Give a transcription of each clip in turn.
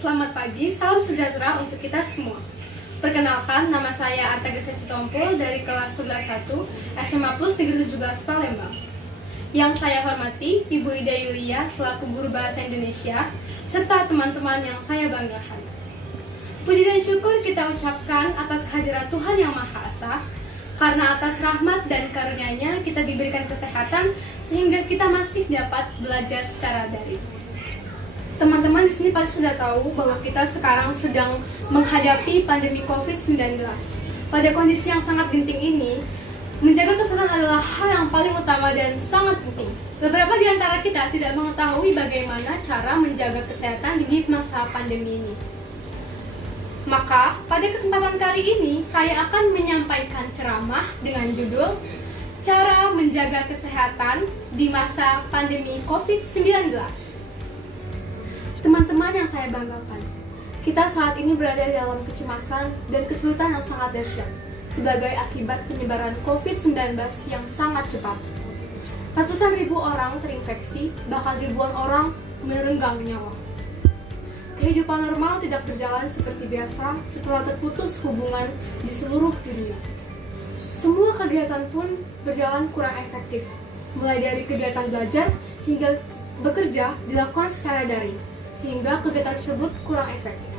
Selamat pagi, salam sejahtera untuk kita semua. Perkenalkan, nama saya Arta Gresya Sitompul dari kelas 11-1 SMA Plus Negeri 17 Palembang. Yang saya hormati Ibu Ida Yulia selaku Guru Bahasa Indonesia, serta teman-teman yang saya banggakan. Puji dan syukur kita ucapkan atas kehadiran Tuhan Yang Maha Esa, karena atas rahmat dan karunia-Nya kita diberikan kesehatan sehingga kita masih dapat belajar secara daring. Teman-teman di sini pasti sudah tahu bahwa kita sekarang sedang menghadapi pandemi COVID-19. Pada kondisi yang sangat genting ini, menjaga kesehatan adalah hal yang paling utama dan sangat penting. Beberapa di antara kita tidak mengetahui bagaimana cara menjaga kesehatan di masa pandemi ini. Maka, pada kesempatan kali ini, saya akan menyampaikan ceramah dengan judul Cara Menjaga Kesehatan di Masa Pandemi COVID-19. Teman-teman yang saya banggakan, kita saat ini berada dalam kecemasan dan kesulitan yang sangat dahsyat sebagai akibat penyebaran COVID-19 yang sangat cepat. Ratusan ribu orang terinfeksi, bahkan ribuan orang merenggang nyawa. Kehidupan normal tidak berjalan seperti biasa setelah terputus hubungan di seluruh dunia. Semua kegiatan pun berjalan kurang efektif, mulai dari kegiatan belajar hingga bekerja dilakukan secara daring, sehingga kegiatan tersebut kurang efektif.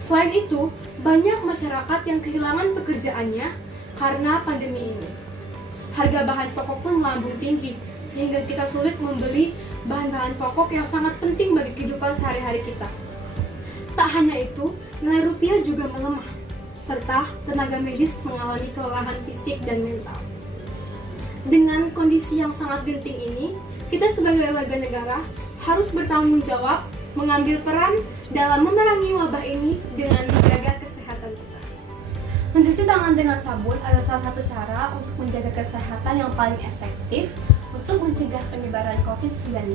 Selain itu, banyak masyarakat yang kehilangan pekerjaannya karena pandemi ini. Harga bahan pokok pun melambung tinggi, sehingga kita sulit membeli bahan-bahan pokok yang sangat penting bagi kehidupan sehari-hari kita. Tak hanya itu, nilai rupiah juga melemah, serta tenaga medis mengalami kelelahan fisik dan mental. Dengan kondisi yang sangat genting ini, kita sebagai warga negara harus bertanggung jawab mengambil peran dalam memerangi wabah ini dengan menjaga kesehatan kita. Mencuci tangan dengan sabun adalah salah satu cara untuk menjaga kesehatan yang paling efektif untuk mencegah penyebaran COVID-19.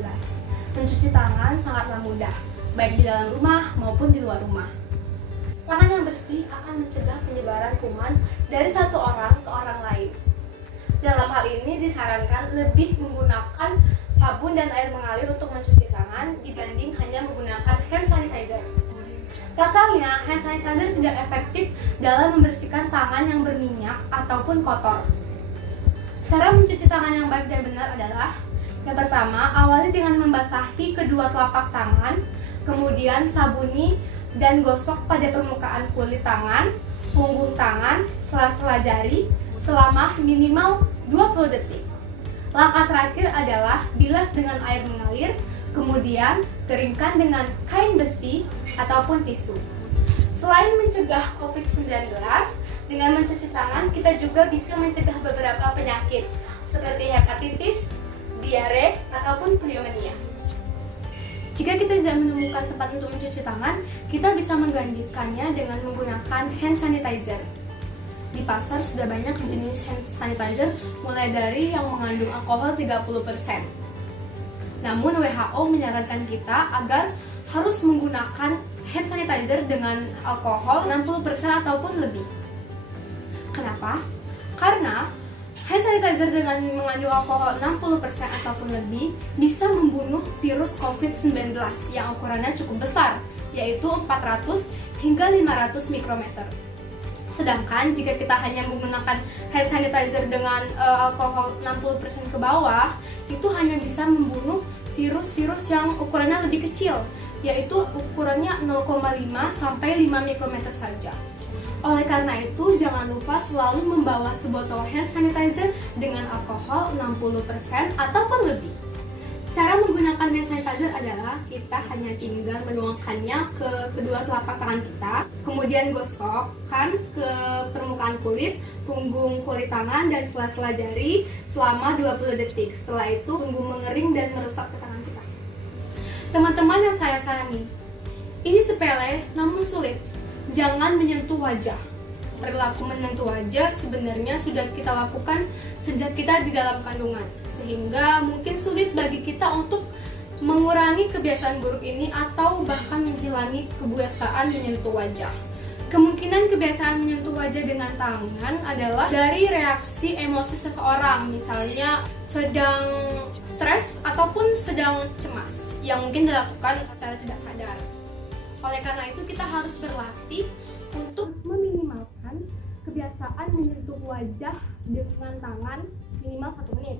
Mencuci tangan sangatlah mudah, baik di dalam rumah maupun di luar rumah. Tangan yang bersih akan mencegah penyebaran kuman dari satu orang ke orang lain. Dalam hal ini disarankan lebih menggunakan sabun dan air mengalir untuk mencuci tangan dibanding hanya menggunakan hand sanitizer. Pasalnya, hand sanitizer tidak efektif dalam membersihkan tangan yang berminyak ataupun kotor. Cara mencuci tangan yang baik dan benar adalah: yang pertama, awali dengan membasahi kedua telapak tangan, kemudian sabuni dan gosok pada permukaan kulit tangan, punggung tangan, sela-sela jari selama minimal 20 detik. Langkah terakhir adalah bilas dengan air mengalir, kemudian keringkan dengan kain besi ataupun tisu. Selain mencegah COVID-19, dengan mencuci tangan kita juga bisa mencegah beberapa penyakit seperti hepatitis, diare, ataupun pneumonia. Jika kita tidak menemukan tempat untuk mencuci tangan, kita bisa menggantikannya dengan menggunakan hand sanitizer. Di pasar sudah banyak jenis hand sanitizer mulai dari yang mengandung alkohol 30%. Namun WHO menyarankan kita agar harus menggunakan hand sanitizer dengan alkohol 60% ataupun lebih. Kenapa? Karena hand sanitizer dengan mengandung alkohol 60% ataupun lebih bisa membunuh virus COVID-19 yang ukurannya cukup besar, yaitu 400 hingga 500 mikrometer. Sedangkan jika kita hanya menggunakan hand sanitizer dengan alkohol 60% ke bawah, itu hanya bisa membunuh virus-virus yang ukurannya lebih kecil, yaitu ukurannya 0,5 sampai 5 mikrometer saja. Oleh karena itu, jangan lupa selalu membawa sebotol hand sanitizer dengan alkohol 60% ataupun lebih. Cara menggunakan hand sanitizer adalah kita hanya tinggal menuangkannya ke kedua telapak tangan kita, kemudian gosokkan ke permukaan kulit, punggung kulit tangan, dan sela-sela jari selama 20 detik. Setelah itu, tunggu mengering dan meresap ke tangan kita. Teman-teman yang saya sarangi, ini sepele namun sulit. Jangan menyentuh wajah. Perilaku menyentuh wajah sebenarnya sudah kita lakukan sejak kita di dalam kandungan, sehingga mungkin sulit bagi kita untuk mengurangi kebiasaan buruk ini atau bahkan menghilangi kebiasaan menyentuh wajah. Kemungkinan kebiasaan menyentuh wajah dengan tangan adalah dari reaksi emosi seseorang, misalnya sedang stres ataupun sedang cemas, yang mungkin dilakukan secara tidak sadar. Oleh karena itu kita harus berlatih untuk meminimalkan kebiasaan menyentuh wajah dengan tangan minimal 1 menit.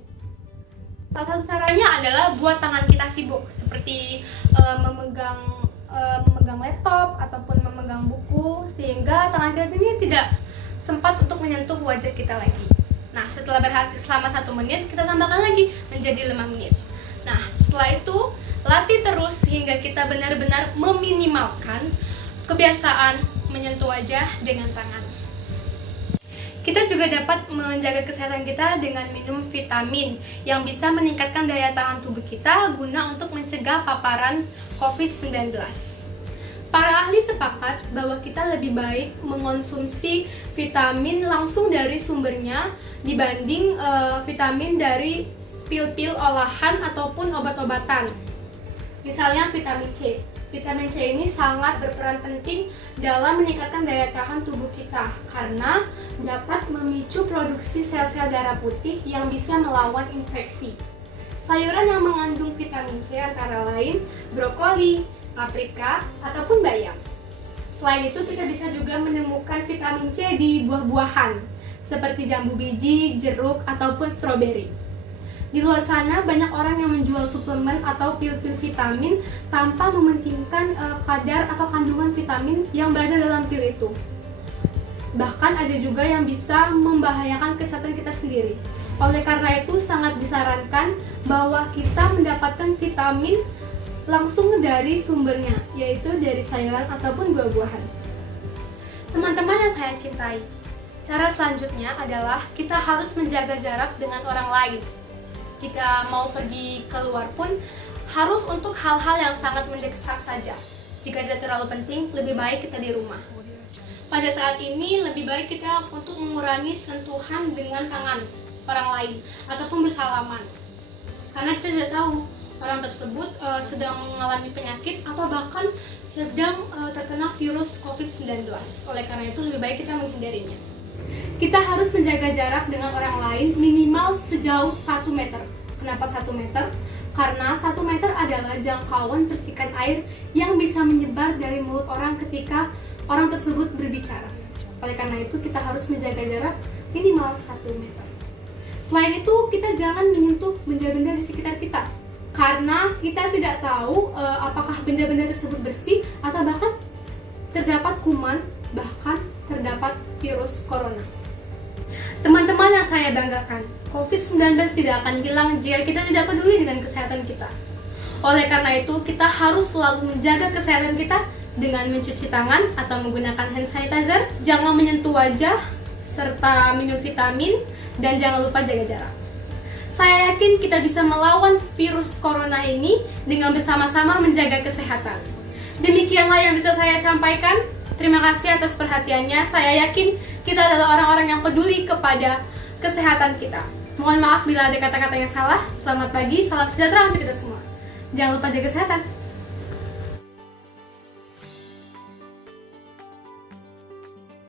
Salah satu caranya adalah buat tangan kita sibuk, seperti memegang laptop ataupun memegang buku, sehingga tangan kita ini tidak sempat untuk menyentuh wajah kita lagi. Nah, setelah berhasil selama 1 menit, kita tambahkan lagi menjadi 5 menit. Nah, setelah itu latih terus hingga kita benar-benar meminimalkan kebiasaan menyentuh wajah dengan tangan. Kita juga dapat menjaga kesehatan kita dengan minum vitamin yang bisa meningkatkan daya tahan tubuh kita guna untuk mencegah paparan COVID-19. Para ahli sepakat bahwa kita lebih baik mengonsumsi vitamin langsung dari sumbernya dibanding vitamin dari pil-pil olahan ataupun obat-obatan. Misalnya vitamin C. Vitamin C ini sangat berperan penting dalam meningkatkan daya tahan tubuh kita karena dapat memicu produksi sel-sel darah putih yang bisa melawan infeksi. Sayuran yang mengandung vitamin C antara lain brokoli, paprika, ataupun bayam. Selain itu, kita bisa juga menemukan vitamin C di buah-buahan seperti jambu biji, jeruk, ataupun stroberi. Di luar sana banyak orang yang menjual suplemen atau pil-pil vitamin tanpa mementingkan kadar atau kandungan vitamin yang berada dalam pil itu. Bahkan ada juga yang bisa membahayakan kesehatan kita sendiri. Oleh karena itu sangat disarankan bahwa kita mendapatkan vitamin langsung dari sumbernya, yaitu dari sayuran ataupun buah-buahan. Teman-teman yang saya cintai, cara selanjutnya adalah kita harus menjaga jarak dengan orang lain. Jika mau pergi keluar pun harus untuk hal-hal yang sangat mendesak saja. Jika tidak terlalu penting, lebih baik kita di rumah. Pada saat ini lebih baik kita untuk mengurangi sentuhan dengan tangan orang lain ataupun bersalaman. Karena kita tidak tahu orang tersebut sedang mengalami penyakit atau bahkan sedang terkena virus COVID-19. Oleh karena itu lebih baik kita menghindarinya. Kita harus menjaga jarak dengan orang lain minimal sejauh 1 meter. Kenapa 1 meter? Karena 1 meter adalah jangkauan percikan air yang bisa menyebar dari mulut orang ketika orang tersebut berbicara. Oleh karena itu kita harus menjaga jarak minimal 1 meter. Selain itu kita jangan menyentuh benda-benda di sekitar kita, karena kita tidak tahu apakah benda-benda tersebut bersih atau bahkan terdapat kuman, bahkan terdapat virus corona. Teman-teman yang saya banggakan, COVID-19 tidak akan hilang jika kita tidak peduli dengan kesehatan kita. Oleh karena itu, kita harus selalu menjaga kesehatan kita dengan mencuci tangan atau menggunakan hand sanitizer, jangan menyentuh wajah, serta minum vitamin, dan jangan lupa jaga jarak. Saya yakin kita bisa melawan virus corona ini dengan bersama-sama menjaga kesehatan. Demikianlah yang bisa saya sampaikan. Terima kasih atas perhatiannya. Saya yakin kita adalah orang-orang yang peduli kepada kesehatan kita. Mohon maaf bila ada kata-kata yang salah. Selamat pagi, salam sejahtera untuk kita semua. Jangan lupa jaga kesehatan.